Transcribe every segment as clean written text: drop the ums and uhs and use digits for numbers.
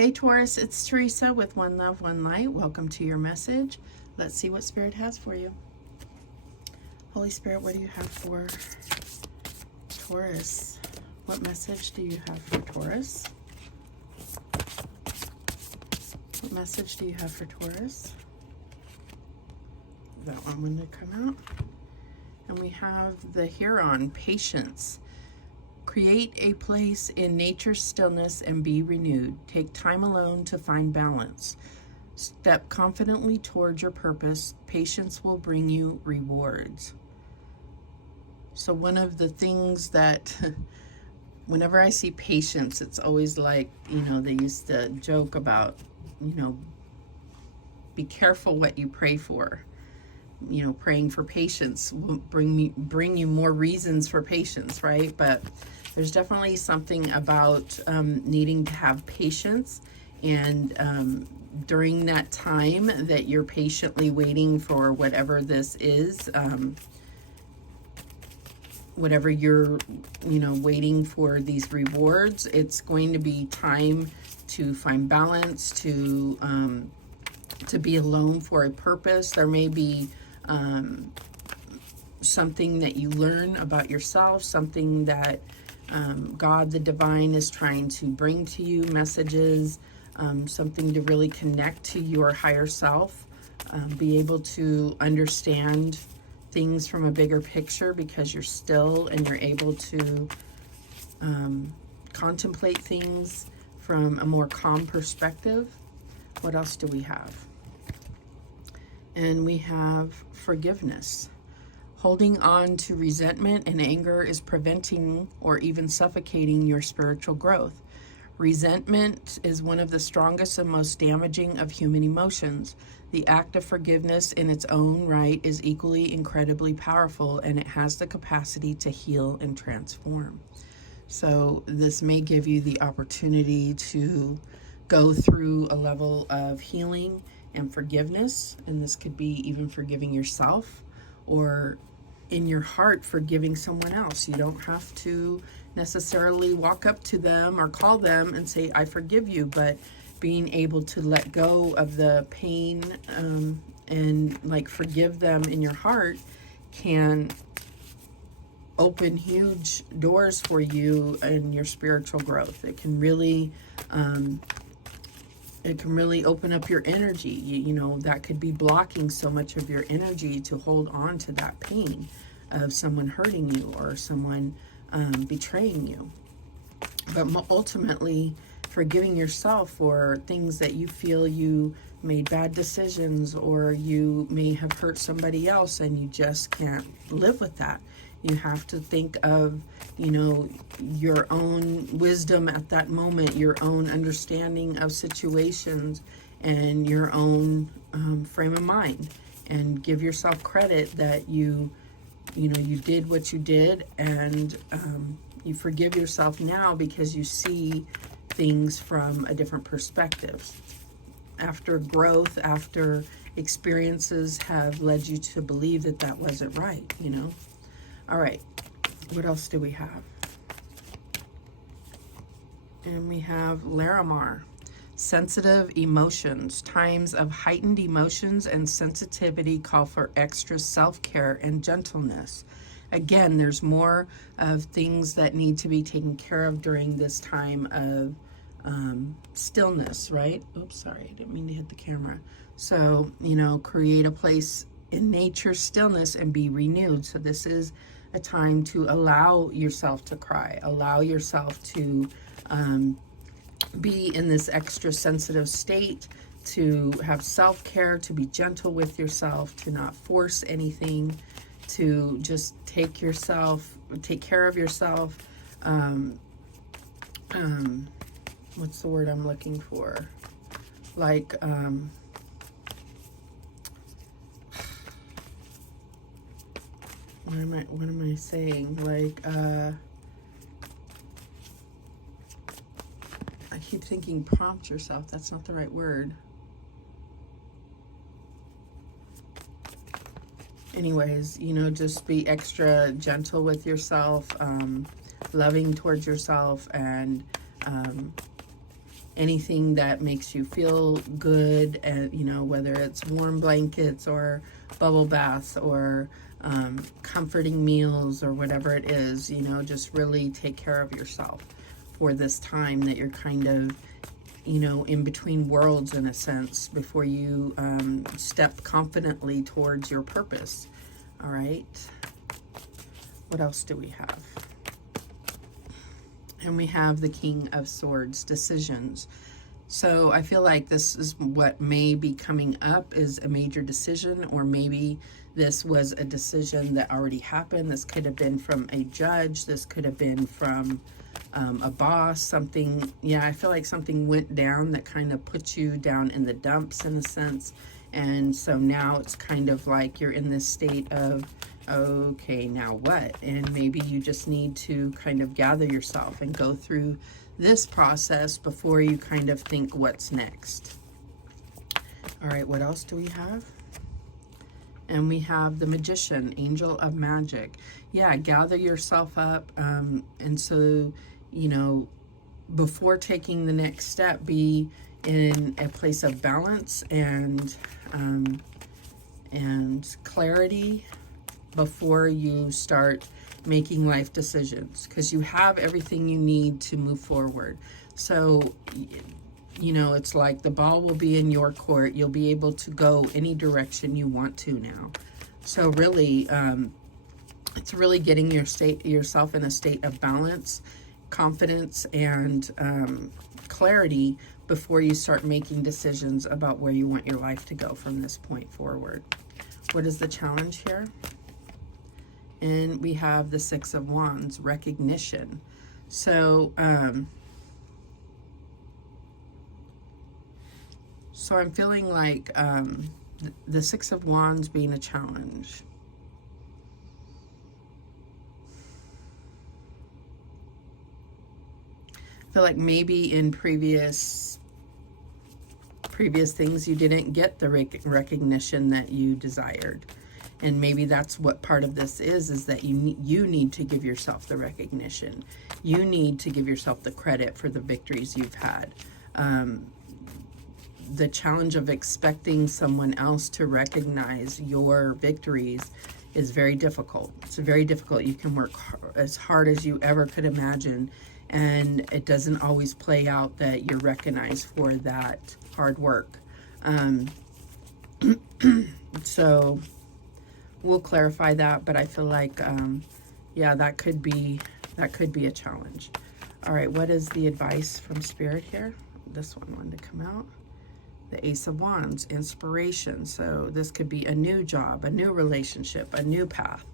Hey Taurus, it's Teresa with One Love, One Light. Welcome to your message. Let's see what Spirit has for you. Holy Spirit, what do you have for Taurus? What message do you have for Taurus? What message do you have for Taurus? That one going to come out. And we have the Huron, patience. Create a place in nature's stillness and be renewed. Take time alone to find balance. Step confidently toward your purpose. Patience will bring you rewards. So one of the things that, whenever I see patience, it's always like, they used to joke about, be careful what you pray for. Praying for patience will bring you more reasons for patience, right? But there's definitely something about needing to have patience, and during that time that you're patiently waiting for whatever this is, whatever you're, waiting for these rewards, it's going to be time to find balance, to be alone for a purpose. There may be something that you learn about yourself, something that God, the divine, is trying to bring to you, messages, something to really connect to your higher self, be able to understand things from a bigger picture because you're still, and you're able to contemplate things from a more calm perspective. What else do we have? And we have forgiveness. Holding on to resentment and anger is preventing or even suffocating your spiritual growth. Resentment is one of the strongest and most damaging of human emotions. The act of forgiveness in its own right is equally incredibly powerful, and it has the capacity to heal and transform. So this may give you the opportunity to go through a level of healing and forgiveness, and this could be even forgiving yourself, or in your heart forgiving someone else. You don't have to necessarily walk up to them or call them and say, I forgive you, but being able to let go of the pain and forgive them in your heart can open huge doors for you in your spiritual growth. It can really open up your energy. That could be blocking so much of your energy to hold on to that pain of someone hurting you or someone betraying you. But ultimately, forgiving yourself for things that you feel you made bad decisions, or you may have hurt somebody else and you just can't live with that. You have to think of, your own wisdom at that moment, your own understanding of situations, and your own frame of mind, and give yourself credit that you did what you did, and you forgive yourself now because you see things from a different perspective. After growth, after experiences have led you to believe that that wasn't right, All right, what else do we have? And we have Larimar. Sensitive emotions. Times of heightened emotions and sensitivity call for extra self-care and gentleness. Again, there's more of things that need to be taken care of during this time of stillness, right? Oops, sorry, I didn't mean to hit the camera. So, create a place in nature's stillness and be renewed. So this is a time to allow yourself to cry, allow yourself to be in this extra sensitive state, to have self-care, to be gentle with yourself, to not force anything, to just take care of yourself. What's the word I'm looking for? What am I saying? I keep thinking prompt yourself. That's not the right word. Anyways, just be extra gentle with yourself, loving towards yourself, and anything that makes you feel good, and you know, whether it's warm blankets or bubble baths or comforting meals or whatever it is, you know, just really take care of yourself for this time that you're kind of, you know, in between worlds in a sense, before you step confidently towards your purpose. All right. What else do we have? And we have the King of Swords, decisions. So I feel like this is what may be coming up, is a major decision, or maybe this was a decision that already happened. This could have been from a judge. This could have been from a boss, something. Yeah, I feel like something went down that kind of put you down in the dumps in a sense. And so now it's kind of like you're in this state of, okay, now what? And maybe you just need to kind of gather yourself and go through this process before you kind of think what's next. All right, what else do we have? And we have the Magician, Angel of Magic. Yeah, gather yourself up. And so, you know, before taking the next step, be in a place of balance and clarity before you start making life decisions, because you have everything you need to move forward. So, you know, it's like the ball will be in your court. You'll be able to go any direction you want to now. So really, it's really getting yourself in a state of balance, confidence, and clarity before you start making decisions about where you want your life to go from this point forward. What is the challenge here? And we have the Six of Wands, recognition. So, so I'm feeling like the Six of Wands being a challenge. I feel like maybe in previous things you didn't get the recognition that you desired. And maybe that's what part of this is that you need to give yourself the recognition. You need to give yourself the credit for the victories you've had. The challenge of expecting someone else to recognize your victories is very difficult. It's very difficult. You can work as hard as you ever could imagine, and it doesn't always play out that you're recognized for that hard work. So we'll clarify that, but I feel like, yeah, that could be a challenge. All right, what is the advice from Spirit here? This one wanted to come out. The Ace of Wands, inspiration. So this could be a new job, a new relationship, a new path,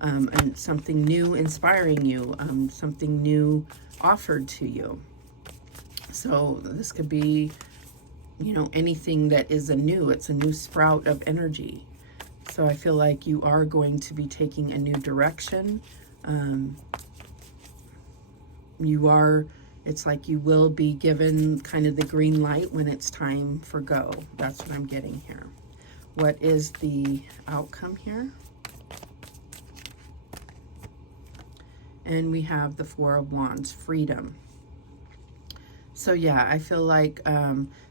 and something new inspiring you, something new offered to you. So this could be, you know, anything that is it's a new sprout of energy. So I feel like you are going to be taking a new direction. It's like you will be given kind of the green light when it's time for go. That's what I'm getting here. What is the outcome here? And we have the Four of Wands, freedom. So yeah, I feel like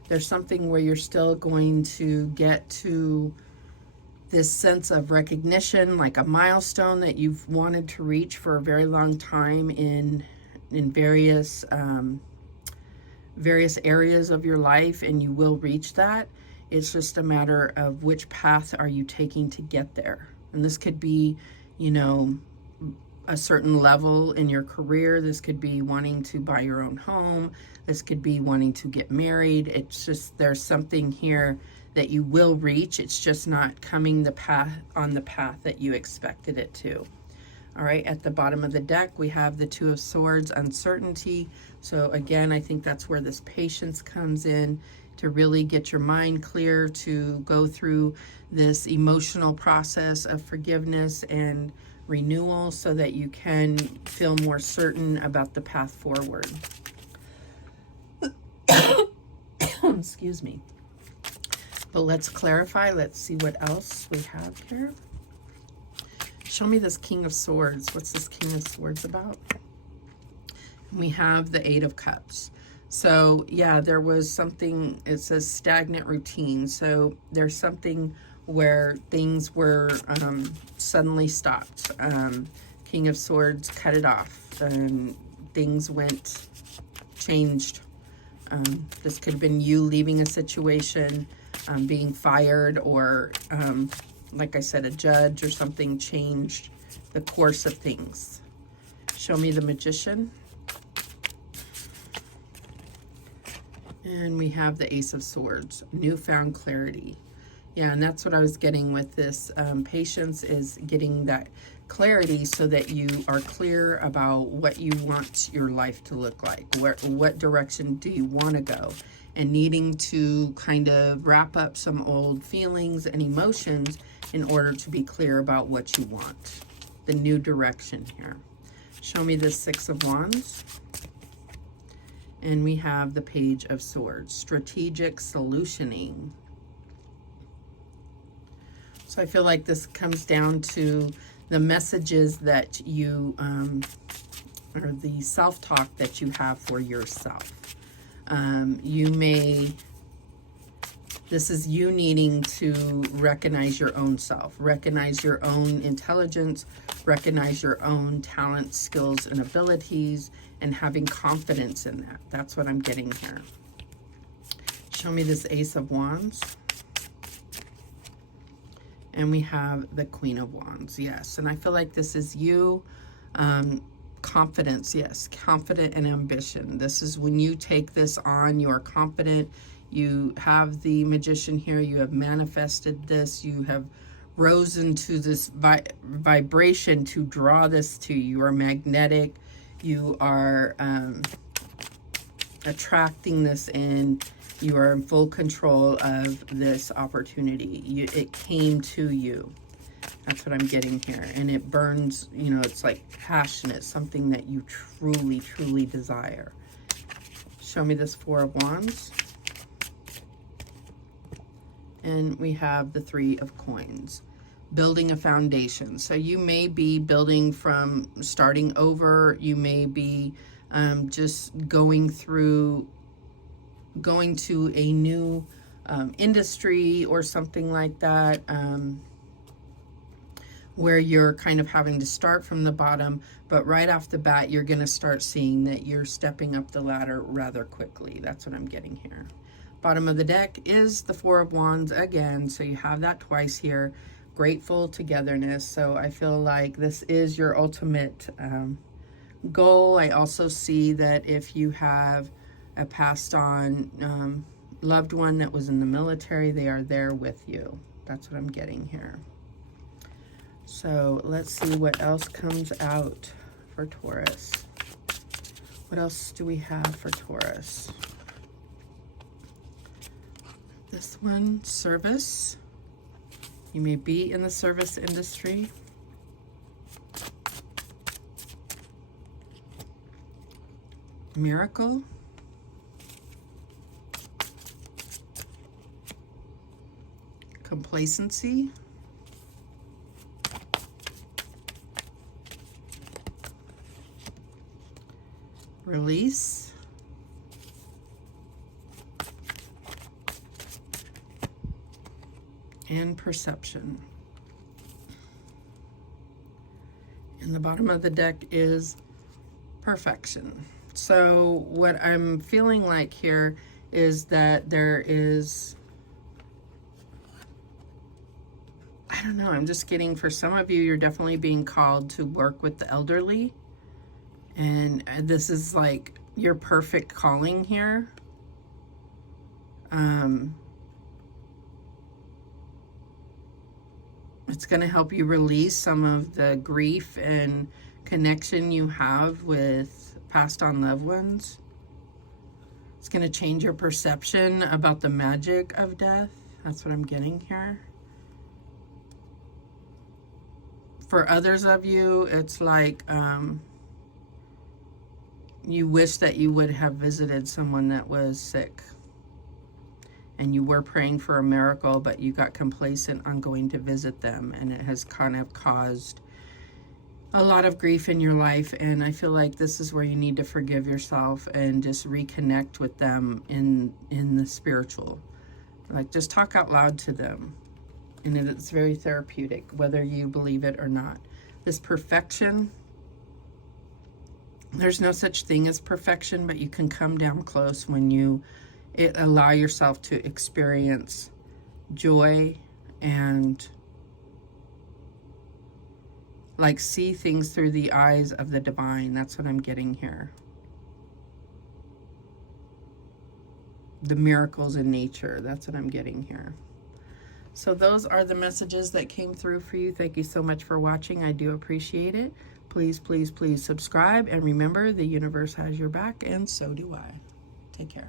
there's something where you're still going to get to this sense of recognition, like a milestone that you've wanted to reach for a very long time in various areas of your life, and you will reach that. It's just a matter of which path are you taking to get there. And this could be, you know, a certain level in your career. This could be wanting to buy your own home. This could be wanting to get married. It's just, there's something here that you will reach. It's just not coming on the path that you expected it to. All right, at the bottom of the deck, we have the Two of Swords, uncertainty. So again, I think that's where this patience comes in, to really get your mind clear, to go through this emotional process of forgiveness and renewal so that you can feel more certain about the path forward. Excuse me. But let's clarify. Let's see what else we have here. Show me this King of Swords. What's this King of Swords about? We have the Eight of Cups. So yeah, there was something, it says stagnant routine. So there's something where things were suddenly stopped. King of Swords cut it off, and things changed. This could have been you leaving a situation, being fired, or like I said, a judge or something changed the course of things. Show me the Magician. And we have the Ace of Swords, newfound clarity. Yeah, and that's what I was getting with this. Patience is getting that clarity so that you are clear about what you want your life to look like. What direction do you want to go? And needing to kind of wrap up some old feelings and emotions in order to be clear about what you want. The new direction here. Show me the Six of Wands. And we have the Page of Swords, strategic solutioning. So I feel like this comes down to the messages that you, or the self-talk that you have for yourself. This is you needing to recognize your own self, recognize your own intelligence, recognize your own talents, skills, and abilities, and having confidence in that. That's what I'm getting here. Show me this Ace of Wands. And we have the Queen of Wands, yes. And I feel like this is you, confidence, yes, confident and ambition. This is when you take this on, you are confident. You have the Magician here, you have manifested this, you have risen to this vibration to draw this to you. You are magnetic, you are attracting this in, you are in full control of this opportunity. It came to you. That's what I'm getting here. And it burns, you know, it's like passionate, something that you truly, truly desire. Show me this Four of Wands. And we have the Three of Coins, building a foundation. So you may be building from starting over. You may be just going to a new industry or something like that, where you're kind of having to start from the bottom, but right off the bat, you're going to start seeing that you're stepping up the ladder rather quickly. That's what I'm getting here. Bottom of the deck is the Four of Wands again, so you have that twice here. Grateful, togetherness. So I feel like this is your ultimate goal. I also see that if you have a passed on loved one that was in the military, they are there with you. That's what I'm getting here. So let's see what else comes out for Taurus. What else do we have for Taurus? This one, service. You may be in the service industry. Miracle. Complacency. Release. And perception. And the bottom of the deck is perfection. So what I'm feeling like here is that there is, I don't know, I'm just getting, for some of you, you're definitely being called to work with the elderly. And this is like your perfect calling here. It's going to help you release some of the grief and connection you have with passed on loved ones. It's going to change your perception about the magic of death. That's what I'm getting here. For others of you, it's like you wish that you would have visited someone that was sick. And you were praying for a miracle, but you got complacent on going to visit them. And it has kind of caused a lot of grief in your life, and I feel like this is where you need to forgive yourself and just reconnect with them in the spiritual. Like, just talk out loud to them, and it's very therapeutic, whether you believe it or not. This perfection, there's no such thing as perfection, but you can come down close when you allow yourself to experience joy and like see things through the eyes of the divine. That's what I'm getting here. The miracles in nature, that's what I'm getting here. So those are the messages that came through for you. Thank you so much for watching. I do appreciate it. Please, please, please subscribe. And remember, the universe has your back, and so do I. Take care.